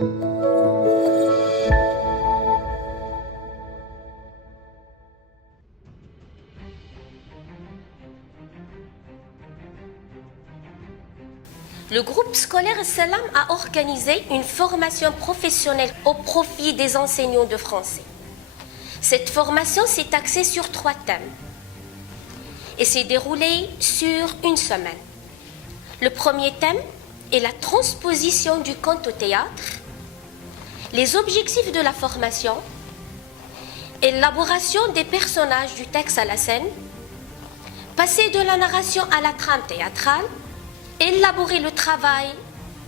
Le groupe scolaire Salam a organisé une formation professionnelle au profit des enseignants de français. Cette formation s'est axée sur 3 thèmes et s'est déroulée sur une semaine. Le premier thème est la transposition du conte au théâtre, les objectifs de la formation, élaboration des personnages du texte à la scène, passer de la narration à la trame théâtrale, élaborer le travail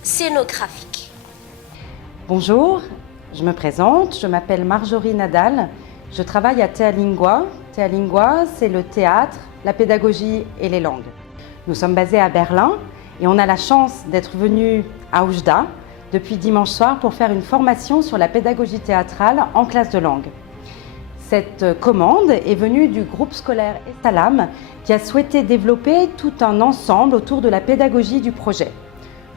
scénographique. Bonjour, je me présente, je m'appelle Marjorie Nadal, je travaille à Théa Lingua. Théa Lingua, c'est le théâtre, la pédagogie et les langues. Nous sommes basés à Berlin et on a la chance d'être venus à Oujda depuis dimanche soir pour faire une formation sur la pédagogie théâtrale en classe de langue. Cette commande est venue du groupe scolaire Salam qui a souhaité développer tout un ensemble autour de la pédagogie du projet.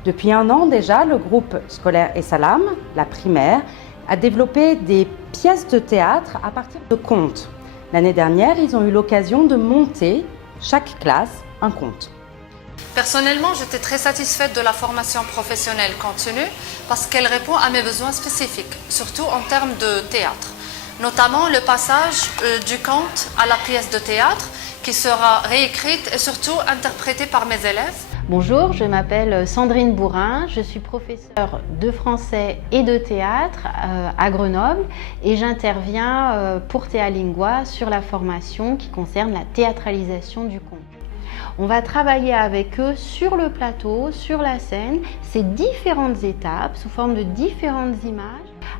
Depuis 1 an déjà, le groupe scolaire Salam, la primaire, a développé des pièces de théâtre à partir de contes. L'année dernière, ils ont eu l'occasion de monter, chaque classe, un conte. Personnellement, j'étais très satisfaite de la formation professionnelle continue parce qu'elle répond à mes besoins spécifiques, surtout en termes de théâtre. Notamment le passage du conte à la pièce de théâtre qui sera réécrite et surtout interprétée par mes élèves. Bonjour, je m'appelle Sandrine Bourrin, je suis professeure de français et de théâtre à Grenoble et j'interviens pour Théa Lingua sur la formation qui concerne la théâtralisation du conte. On va travailler avec eux sur le plateau, sur la scène, ces différentes étapes sous forme de différentes images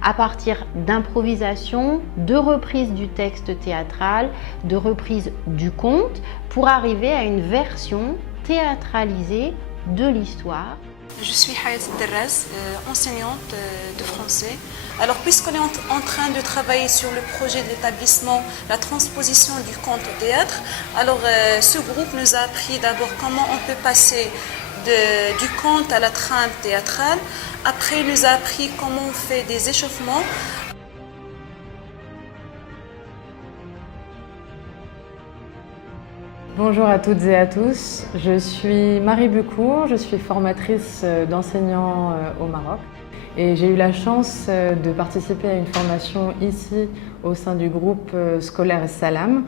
à partir d'improvisation, de reprise du texte théâtral, de reprise du conte pour arriver à une version théâtralisée de l'histoire. Je suis Hayat Derraz, enseignante de français. Alors, puisqu'on est en train de travailler sur le projet de l'établissement, la transposition du conte au théâtre, alors ce groupe nous a appris d'abord comment on peut passer du conte à la trame théâtrale. Après, il nous a appris comment on fait des échauffements. Bonjour à toutes et à tous, je suis Marie Bucourt, je suis formatrice d'enseignants au Maroc et j'ai eu la chance de participer à une formation ici au sein du groupe scolaire Salam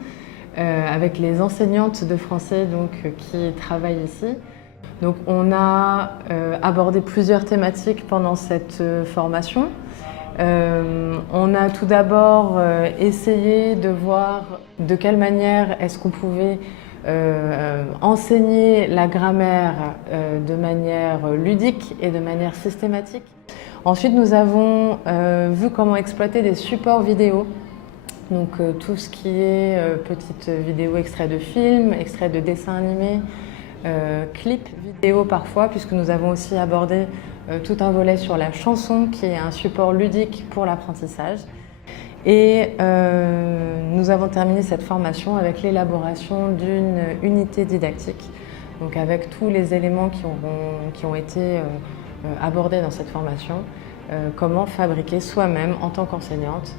avec les enseignantes de français qui travaillent ici. Donc on a abordé plusieurs thématiques pendant cette formation. On a tout d'abord essayé de voir de quelle manière est-ce qu'on pouvait enseigner la grammaire de manière ludique et de manière systématique. Ensuite, nous avons vu comment exploiter des supports vidéo. Donc tout ce qui est petites vidéos, extraits de films, extraits de dessins animés, clips vidéo parfois, puisque nous avons aussi abordé tout un volet sur la chanson qui est un support ludique pour l'apprentissage. Et nous avons terminé cette formation avec l'élaboration d'une unité didactique, donc avec tous les éléments qui ont été abordés dans cette formation, comment fabriquer soi-même en tant qu'enseignante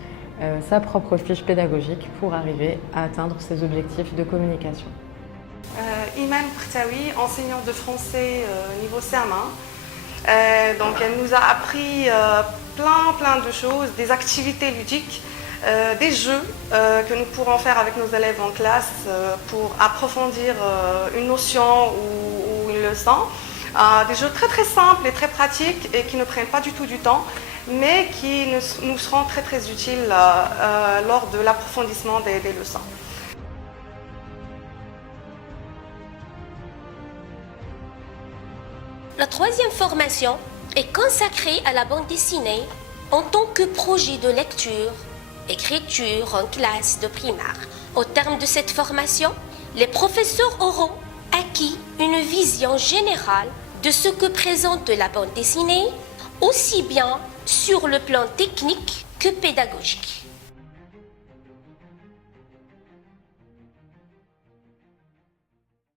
sa propre fiche pédagogique pour arriver à atteindre ses objectifs de communication. Iman Prtaoui, enseignante de français niveau CM1. Donc elle nous a appris plein de choses, des activités ludiques, des jeux que nous pourrons faire avec nos élèves en classe pour approfondir une notion ou une leçon. Des jeux très simples et très pratiques et qui ne prennent pas du tout du temps, mais qui nous seront très utiles lors de l'approfondissement des leçons. La 3e formation est consacrée à la bande dessinée en tant que projet de lecture, écriture en classe de primaire. Au terme de cette formation, les professeurs auront acquis une vision générale de ce que présente la bande dessinée, aussi bien sur le plan technique que pédagogique.